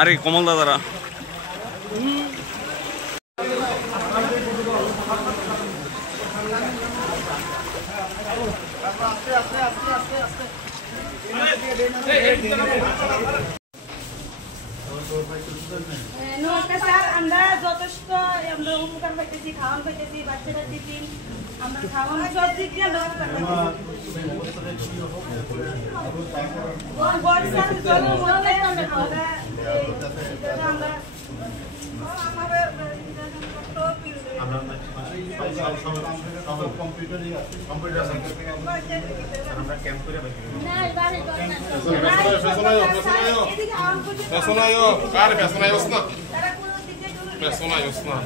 আরে কমল দাদারা নমস্কার স্যার, আমরা যথেষ্ট আমরা উপকার পাইতেছি, খাওয়ান পাইতেছি, বাচ্চারা টিফিন আমরা খাওয়ান সব দিক দিয়ে আমরা উপকার Personaje, cara, personaje osna. Personaje osna.